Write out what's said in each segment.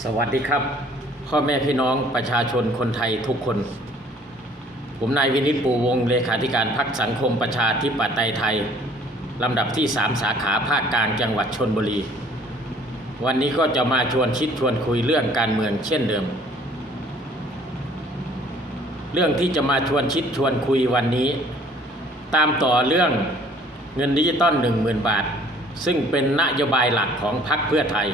สวัสดีครับ พ่อแม่พี่น้องประชาชนคนไทยทุกคน ผมนายวินิจปูวงเลขาธิการพักสังคมประชาธิปไตยไทย ลำดับที่ 3 สาขาภาคกลางจังหวัดชนบุรี วันนี้ก็จะมาชวนคิดชวนคุยเรื่องการเมืองเช่นเดิม เรื่องที่จะมาชวนคิดชวนคุยวันนี้ ตามต่อเรื่องเงินดิจิตอล1 0,000 บาท ซึ่งเป็นนโยบายหลักของพรรคเพื่อไทย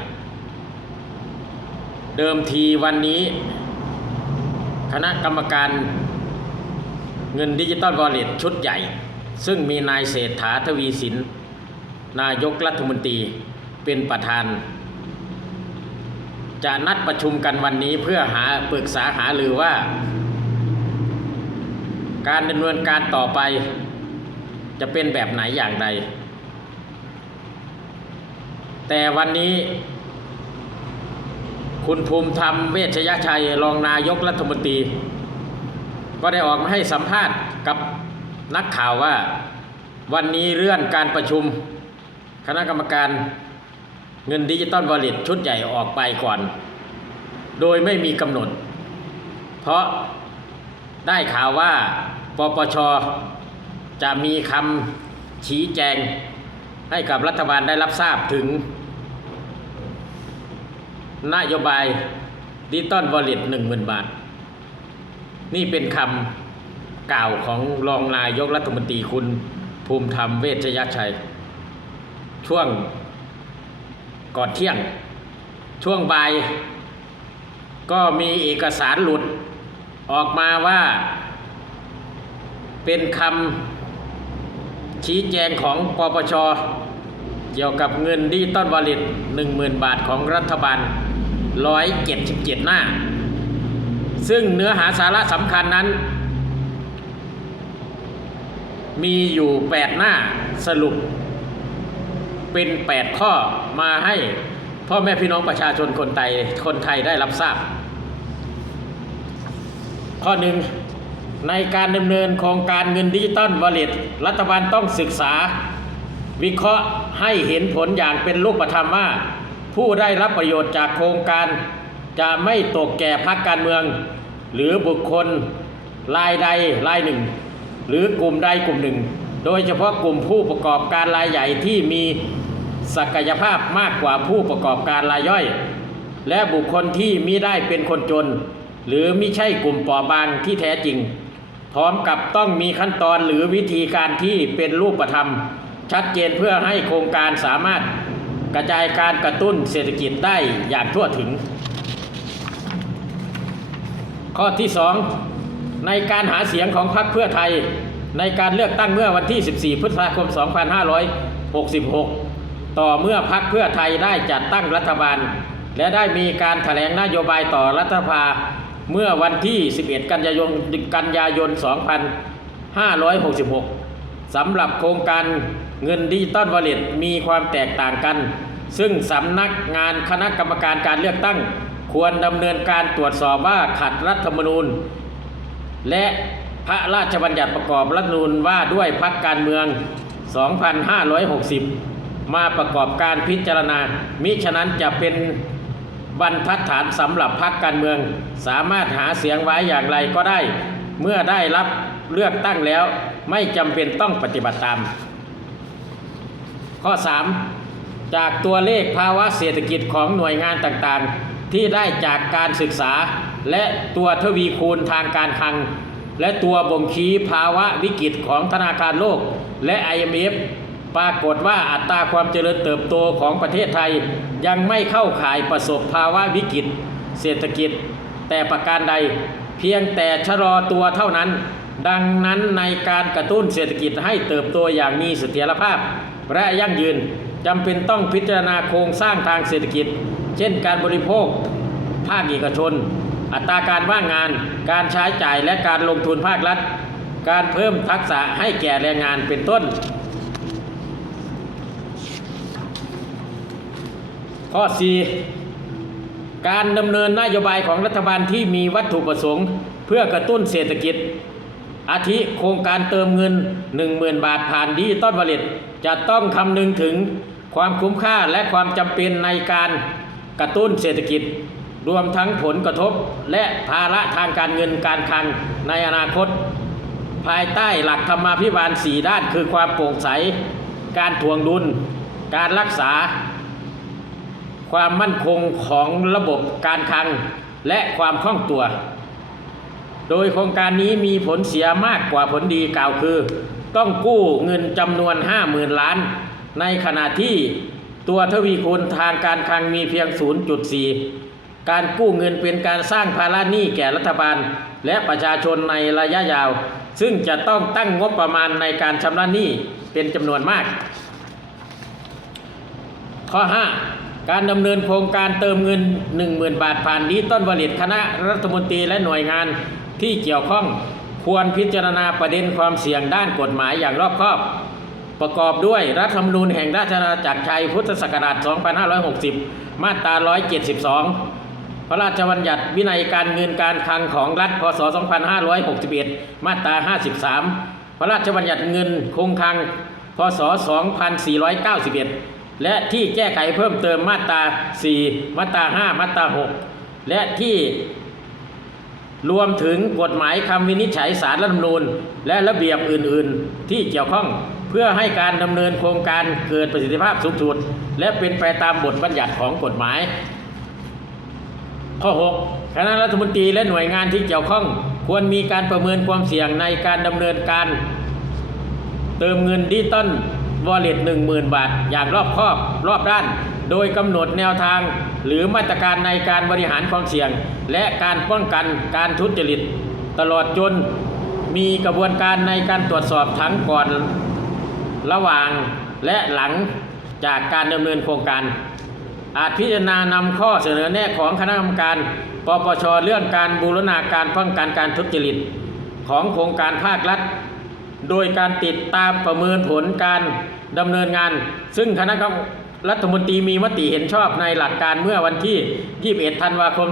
เดิมทีวันนี้ คณะกรรมการเงินดิจิตอลวอลเล็ตชุดใหญ่ ซึ่งมีนายเศรษฐาทวีสิน นายกรัฐมนตรีเป็นประธาน จะนัดประชุมกันวันนี้เพื่อหาปรึกษาหาหรือว่า การดำเนินการต่อไป จะเป็นแบบไหนอย่างไรแต่วันนี้ คุณภูมิธรรมเวชยชัยรองนายกรัฐมนตรี ก็ได้ออกมาให้สัมภาษณ์กับนักข่าวว่าวันนี้เลื่อนการประชุม คณะกรรมการเงินดิจิตอลวอลเล็ตชุดใหญ่ออกไปก่อน โดยไม่มีกำหนด เพราะได้ข่าวว่าปปชจะมีคำชี้แจงให้กับรัฐบาลได้รับทราบถึง นโยบายดิจิตอลวอลเล็ตหนึ่งหมื่นบาท นี่เป็นคำกล่าวของรองนายกรัฐมนตรีคุณภูมิธรรมเวชยชัย ช่วงก่อนเที่ยง ช่วงบ่าย ก็มีเอกสารหลุดออกมาว่า เป็นคำชี้แจงของปปชเกี่ยวกับเงินดิจิตอลวอลเล็ตหนึ่งหมื่นบาทของรัฐบาล ร้อยเจ็ดสิบเจ็ดหน้า ซึ่งเนื้อหาสาระสำคัญนั้น มีอยู่แปดหน้าสรุป เป็นแปดข้อมาให้พ่อแม่พี่น้องประชาชนคนไทยคนไทยได้รับทราบ ข้อหนึ่งในการดำเนินโครงการเงินดิจิตอลวอลเล็ตรัฐบาลต้องศึกษา วิเคราะห์ให้เห็นผลอย่างเป็นรูปธรรมว่า ผู้ได้รับประโยชน์จากโครงการ จะไม่ตกแก่พรรคการเมือง หรือบุคคลรายใดรายหนึ่ง หรือกลุ่มใดกลุ่มหนึ่ง โดยเฉพาะกลุ่มผู้ประกอบการรายใหญ่ที่มีศักยภาพมากกว่าผู้ประกอบการรายย่อย และบุคคลที่มิได้เป็นคนจน หรือมิใช่กลุ่มปราะบางที่แท้จริงพร้อมกับต้องมีขั้นตอนหรือวิธีการที่เป็นรูปธรรม ชัดเจนเพื่อให้โครงการสามารถ กระจายการกระตุ้นเศรษฐกิจได้อย่างทั่วถึง ข้อที่ 2 ในการหาเสียงของพรรคเพื่อไทย ในการเลือกตั้งเมื่อวันที่ 14 พฤษภาคม 2566 ต่อเมื่อพรรคเพื่อไทยได้จัดตั้งรัฐบาล และได้มีการแถลงนโยบายต่อรัฐสภาเมื่อวันที่ 11 กันยายนกันยายน 2566 สำหรับโครงการ เงินดิจิตอลวอลเล็ตมีความแตกต่างกัน ซึ่งสำนักงานคณะกรรมการการเลือกตั้ง ควรดำเนินการตรวจสอบว่าขัดรัฐธรรมนูญ และพระราชบัญญัติประกอบรัฐธรรมนูญว่าด้วยพักการเมือง 2560 มาประกอบการพิจารณา มิฉะนั้นจะเป็นบรรทัดฐานสำหรับพักการเมือง สามารถหาเสียงไว้อย่างไรก็ได้ เมื่อได้รับเลือกตั้งแล้วไม่จำเป็นต้องปฏิบัติตาม ข้อ 3 จากตัวเลขภาวะเศรษฐกิจของหน่วยงานต่างๆ ที่ได้จากการศึกษา และตัวทวีคูณทางการคลัง และตัวบ่งชี้ภาวะวิกฤตของธนาคารโลก และ IMF ปรากฏว่าอัตราความเจริญเติบโตของประเทศไทย ยังไม่เข้าข่ายประสบภาวะวิกฤต เศรษฐกิจ แต่ประการใด เพียงแต่ชะลอตัวเท่านั้น ดังนั้นในการกระตุ้นเศรษฐกิจให้เติบโตอย่างมีเสถียรภาพ และยั่งยืนจำเป็นต้องพิจารณาโครงสร้างทางเศรษฐกิจ เช่นการบริโภค ภาคเอกชน อัตราการว่างงาน การใช้จ่ายและการลงทุนภาครัฐ การเพิ่มทักษะให้แก่แรงงานเป็นต้น ข้อ 4 การดำเนินนโยบายของรัฐบาลที่มีวัตถุประสงค์ เพื่อกระตุ้นเศรษฐกิจอาทิโครงการเติมเงิน 10,000 บาทผ่านดิจิตอลวอลเล็ต จะต้องคำนึงถึงความคุ้มค่าและความจำเป็นในการกระตุ้นเศรษฐกิจ รวมทั้งผลกระทบและภาระทางการเงินการคลังในอนาคต ภายใต้หลักธรรมาภิบาลสีด้านคือความโปร่งใส การทวงดุล การรักษา ความมั่นคงของระบบการคลัง และความคล่องตัว โดยโครงการนี้มีผลเสียมากกว่าผลดีกล่าวคือ ต้องกู้เงินจำนวน 50,000 ล้าน ในขณะที่ตัวทวีคูณทางการคลังมีเพียง 0.4 การกู้เงินเป็นการสร้างภาระหนี้แก่รัฐบาล และประชาชนในระยะยาว ซึ่งจะต้องตั้งงบประมาณในการชำระหนี้เป็นจำนวนมาก ข้อ 5 การดำเนินโครงการเติมเงิน 10,000 บาทผ่านดิจิตอลวอลเล็ตคณะรัฐมนตรีและหน่วยงานที่เกี่ยวข้อง ควรพิจารณาประเด็นความเสี่ยงด้านกฎหมายอย่างรอบคอบ ประกอบด้วยรัฐธรรมนูญแห่งราชอาณาจักรไทยพุทธศักราช 2560 มาตรา 172 พระราชบัญญัติวินัยการเงินการคลังของรัฐพศ 2561 มาตรา 53 พระราชบัญญัติเงินคงคลังพศ 2491 และที่แก้ไขเพิ่มเติมมาตรา 4 มาตรา 5 มาตรา 6 และที่ รวมถึงกฎหมายคำวินิจฉัยสารรัฐธรรมนูญ และระเบียบอื่นๆ ที่เกี่ยวข้องเพื่อให้การดำเนินโครงการเกิดประสิทธิภาพสูงสุด และเป็นไปตามบทบัญญัติของกฎหมาย ข้อ 6 คณะรัฐมนตรีและหน่วยงานที่เกี่ยวข้อง ควรมีการประเมินความเสี่ยงในการดำเนินการ เติมเงินดิจิตอลวอลเล็ต10,000บาท อย่างรอบคอบรอบด้าน โดยกำหนดแนวทางหรือมาตรการในการบริหารความเสี่ยง และการป้องกันการทุจริต ตลอดจนมีกระบวนการในการตรวจสอบทั้งก่อนระหว่างและหลังจากการดำเนินโครงการ อาจพิจารณานำข้อเสนอแนะของคณะกรรมการปปชเรื่องการบูรณาการป้องกันการทุจริต ของโครงการภาครัฐ โดยการติดตามประเมินผลการดำเนินงาน ซึ่งคณะ รัฐมนตรีมีมติเห็นชอบในหลักการเมื่อวันที่ 21 ธันวาคม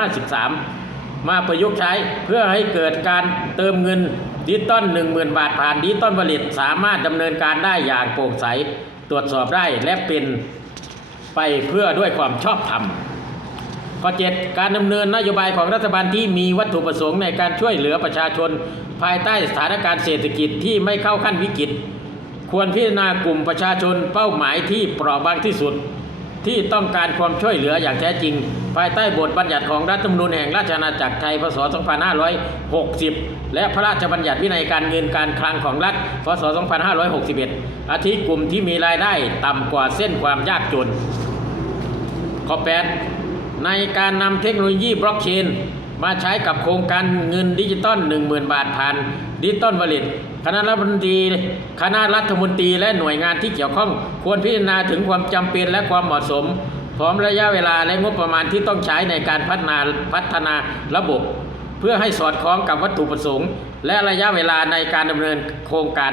2553 มาประยุกต์ใช้เพื่อให้เกิดการเติมเงินดิจิตอล10,000 บาทผ่านดิจิตอลผลิตสามารถดำเนินการได้อย่างโปร่งใสตรวจสอบได้และเป็นไปเพื่อด้วยความชอบธรรมข้อ7การดำเนินนโยบายของรัฐบาลที่มีวัตถุประสงค์ในการช่วยเหลือประชาชน ภายใต้สถานการณ์เศรษฐกิจที่ไม่เข้าขั้นวิกฤต ควรพิจารณากลุ่มประชาชนเป้าหมายที่เปราะบางที่สุด ที่ต้องการความช่วยเหลืออย่างแท้จริง ภายใต้บทบัญญัติของรัฐธรรมนูญแห่งราชอาณาจักรไทยพศ 2560 และพระราชบัญญัติวินัยการเงินการคลังของรัฐพศ 2561 อาทิกลุ่มที่มีรายได้ต่ำกว่าเส้นความยากจนข้อ8ในการนำเทคโนโลยีบล็อกเชนมาใช้กับโครงการเงินดิจิตอล10,000 บาทผ่านดิจิตอลวอลเล็ต คณะรัฐมนตรีคณะรัฐมนตรีและหน่วยงานที่เกี่ยวข้อง ควรพิจารณาถึงความจำเป็นและความเหมาะสม พร้อมระยะเวลาและงบประมาณที่ต้องใช้ในการพัฒนาพัฒนาระบบ เพื่อให้สอดคล้องกับวัตถุประสงค์ และระยะเวลาในการดำเนินโครงการ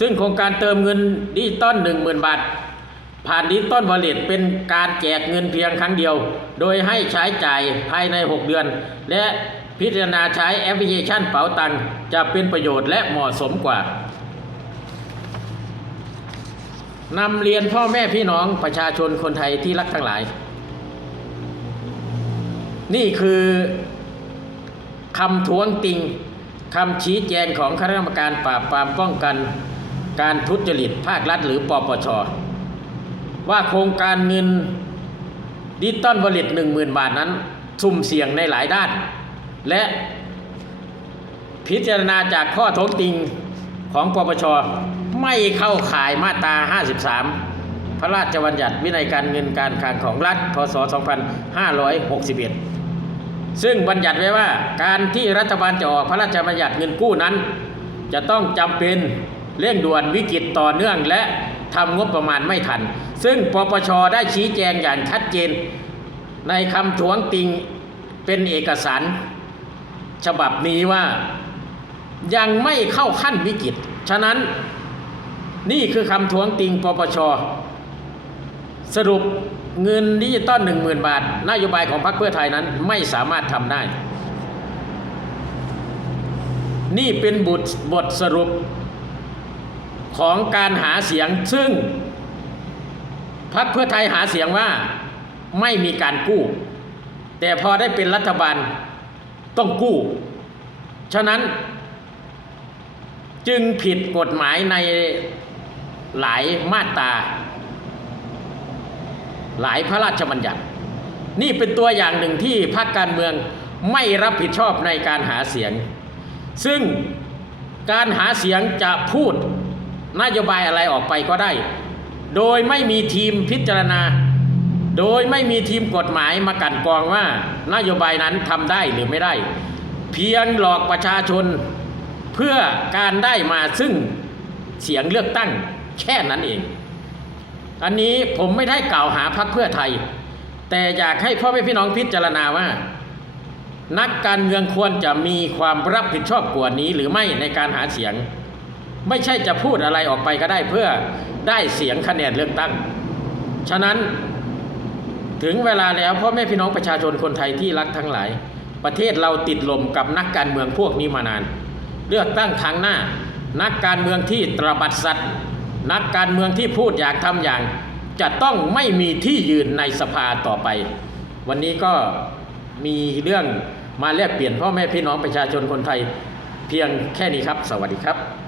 ซึ่งโครงการเติมเงินดิจิตอล10,000 บาท ผ่านดิจิตอลวอลเล็ตเป็นการแจกเงินเพียงครั้งเดียว โดยให้ใช้จ่ายภายใน 6 เดือน และ พิจารณาใช้แอปพลิเคชันเป๋าตังจะเป็นประโยชน์และเหมาะสมกว่านำเรียนพ่อแม่พี่น้องประชาชนคนไทยที่รักทั้งหลาย นี่คือคำท้วงติงคำชี้แจงของคณะกรรมการปราบปรามป้องกัน การทุจริตภาครัฐหรือปปช ว่าโครงการเงินดิจิตอลวอลเล็ตหนึ่งหมื่นบาทนั้น สุ่มเสี่ยงในหลายด้าน และพิจารณาจากข้อท้วงติงของปปชไม่เข้าข่ายมาตรา 53 พระราชบัญญัติวินัยการเงินการคลังของรัฐ พศ 2561 ซึ่งบัญญัติไว้ว่าการที่รัฐบาลจะออกพระราชบัญญัติเงินกู้นั้น จะต้องจำเป็นเร่งด่วนวิกฤตต่อเนื่องและทำงบประมาณไม่ทัน ซึ่งปปชได้ชี้แจงอย่างชัดเจน ในคำท้วงติงเป็นเอกสาร ฉบับนี้ว่ายังไม่เข้าขั้นวิกฤต ฉะนั้นนี่คือคำท้วงติงปปช สรุปเงินดิจิตอลหนึ่งหมื่นบาท นโยบายของพรรคเพื่อไทยนั้นไม่สามารถทำได้ นี่เป็นบทบทสรุปของการหาเสียงซึ่งพรรคเพื่อไทยหาเสียงว่าไม่มีการกู้ แต่พอได้เป็นรัฐบาล ต้องกู้ ฉะนั้น จึงผิดกฎหมายในหลายมาตราหลายพระราชบัญญัติ นี่เป็นตัวอย่างหนึ่งที่พรรคการเมืองไม่รับผิดชอบในการหาเสียง ซึ่งการหาเสียงจะพูดนโยบายอะไรออกไปก็ได้ โดยไม่มีทีมพิจารณา โดยไม่มีทีมกฎหมายมากันกองว่านโยบายนั้นทำได้หรือไม่ได้ เพียงหลอกประชาชนเพื่อการได้มาซึ่งเสียงเลือกตั้งแค่นั้นเอง อันนี้ผมไม่ได้กล่าวหาพรรคเพื่อไทย แต่อยากให้พ่อแม่พี่น้องพิจารณาว่า นักการเมืองควรจะมีความรับผิดชอบกว่านี้หรือไม่ในการหาเสียง ไม่ใช่จะพูดอะไรออกไปก็ได้เพื่อได้เสียงคะแนนเลือกตั้ง ฉะนั้น ถึงเวลาแล้วพ่อแม่พี่น้องประชาชนคนไทยที่รักทั้งหลาย ประเทศเราติดลมกับนักการเมืองพวกนี้มานาน เลือกตั้งครั้งหน้า นักการเมืองที่ตรบัดสัตว์ นักการเมืองที่พูดอยากทำอย่าง จะต้องไม่มีที่ยืนในสภาต่อไป วันนี้ก็มีเรื่องมาแลกเปลี่ยนพ่อแม่พี่น้องประชาชนคนไทย เพียงแค่นี้ครับ สวัสดีครับ